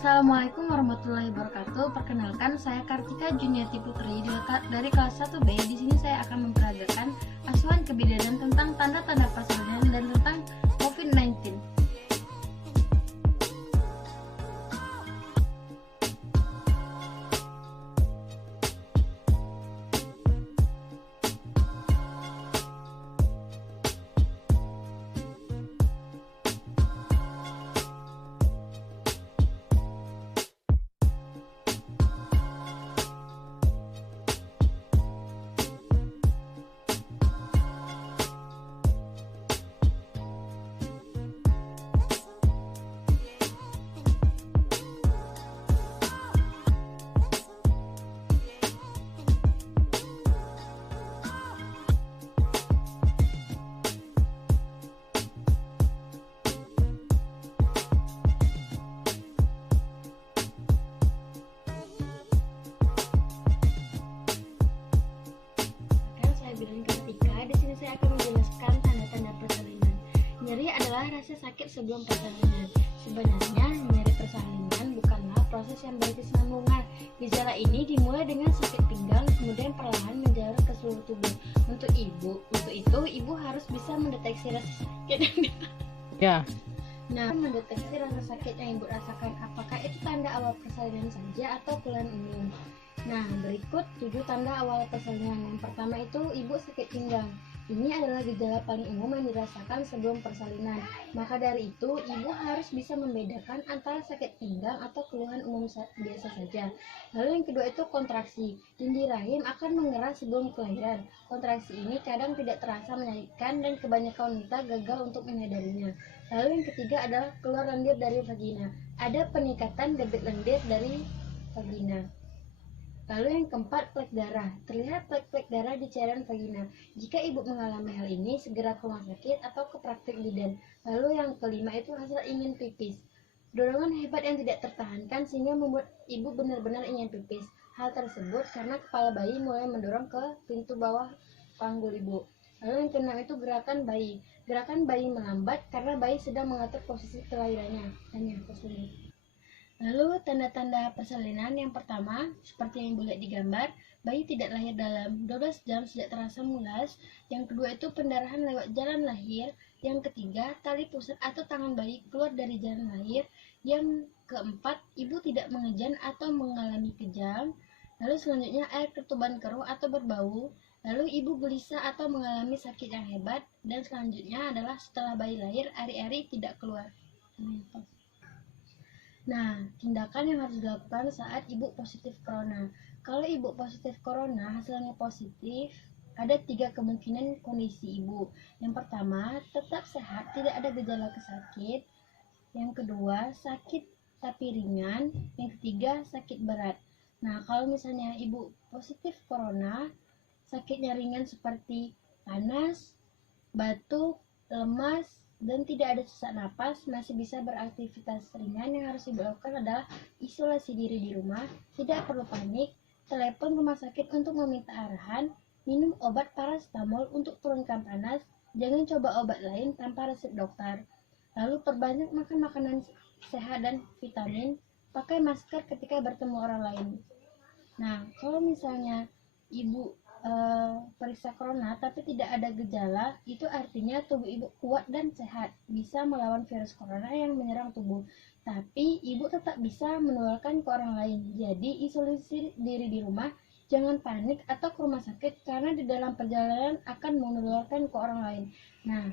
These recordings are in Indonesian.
Assalamualaikum warahmatullahi wabarakatuh. Perkenalkan, saya Kartika Juniati Putri dari kelas 1B. Di sini saya akan memperagakan asuhan kebidanan tentang tanda-tanda persalinan dan tentang COVID-19. Di sini saya akan menjelaskan tanda-tanda persalinan. Nyeri adalah rasa sakit sebelum persalinan. Sebenarnya nyeri persalinan bukanlah proses yang berkesinambungan. Gejala ini dimulai dengan sakit pinggang, kemudian perlahan menjalar ke seluruh tubuh. Untuk itu ibu harus bisa mendeteksi rasa sakit yang mendeteksi rasa sakit yang ibu rasakan. Apakah itu tanda awal persalinan saja atau keluhan umum? Nah, berikut 7 tanda awal persalinan. Yang pertama itu ibu sakit pinggang. Ini adalah gejala paling umum yang dirasakan sebelum persalinan. Maka dari itu, ibu harus bisa membedakan antara sakit pinggang atau keluhan umum biasa saja. Lalu yang kedua itu kontraksi. Dinding rahim akan mengeras sebelum kelahiran. Kontraksi ini kadang tidak terasa menyakitkan dan kebanyakan wanita gagal untuk menyadarinya. Lalu yang ketiga adalah keluar lendir dari vagina. Ada peningkatan debit lendir dari vagina. Lalu yang keempat, flek darah. Terlihat flek-flek darah di cairan vagina. Jika ibu mengalami hal ini, segera ke rumah sakit atau ke praktik bidan. Lalu yang kelima itu hasil ingin pipis. Dorongan hebat yang tidak tertahankan sehingga membuat ibu benar-benar ingin pipis. Hal tersebut karena kepala bayi mulai mendorong ke pintu bawah panggul ibu. Lalu yang keenam itu gerakan bayi. Gerakan bayi melambat karena bayi sedang mengatur posisi kelahirannya. Lalu tanda-tanda persalinan yang pertama, seperti yang ibu lihat di gambar, bayi tidak lahir dalam 12 jam sejak terasa mulas. Yang kedua itu pendarahan lewat jalan lahir. Yang ketiga, tali pusat atau tangan bayi keluar dari jalan lahir. Yang keempat, ibu tidak mengejan atau mengalami kejang. Lalu selanjutnya air ketuban keruh atau berbau. Lalu ibu gelisah atau mengalami sakit yang hebat. Dan selanjutnya adalah setelah bayi lahir, ari-ari tidak keluar. Nah, tindakan yang harus dilakukan saat ibu positif corona. Kalau ibu positif corona hasilnya positif, ada 3 kemungkinan kondisi ibu. Yang pertama, tetap sehat, tidak ada gejala sakit. Yang kedua, sakit tapi ringan. Yang ketiga, sakit berat. Nah, kalau misalnya ibu positif corona, sakitnya ringan seperti panas, batuk, lemas, dan tidak ada sesak napas, masih bisa beraktivitas ringan. Yang harus dilakukan adalah isolasi diri di rumah, tidak perlu panik, telepon rumah sakit untuk meminta arahan, minum obat paracetamol untuk turunkan panas, jangan coba obat lain tanpa resep dokter. Lalu perbanyak makan makanan sehat dan vitamin, pakai masker ketika bertemu orang lain. Nah, kalau misalnya ibu periksa corona tapi tidak ada gejala, itu artinya tubuh ibu kuat dan sehat, bisa melawan virus corona yang menyerang tubuh. Tapi ibu tetap bisa menularkan ke orang lain. Jadi isolasi diri di rumah, jangan panik atau ke rumah sakit karena di dalam perjalanan akan menularkan ke orang lain. Nah,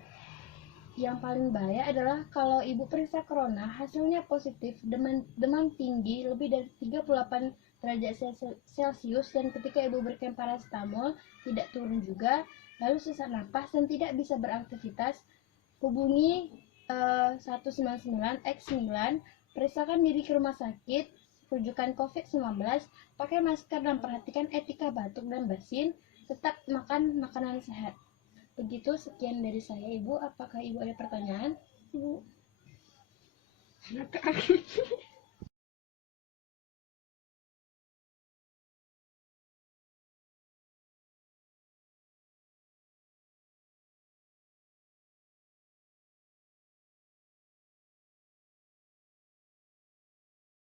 yang paling bahaya adalah kalau ibu periksa corona hasilnya positif, demam tinggi lebih dari 38 derajat Celcius, dan ketika ibu berikan paracetamol tidak turun juga, lalu sesak napas dan tidak bisa beraktivitas, hubungi 199X9, periksakan diri ke rumah sakit rujukan COVID-19, pakai masker dan perhatikan etika batuk dan bersin, tetap makan makanan sehat. Begitu, sekian dari saya, Ibu. Apakah Ibu ada pertanyaan? Ibu?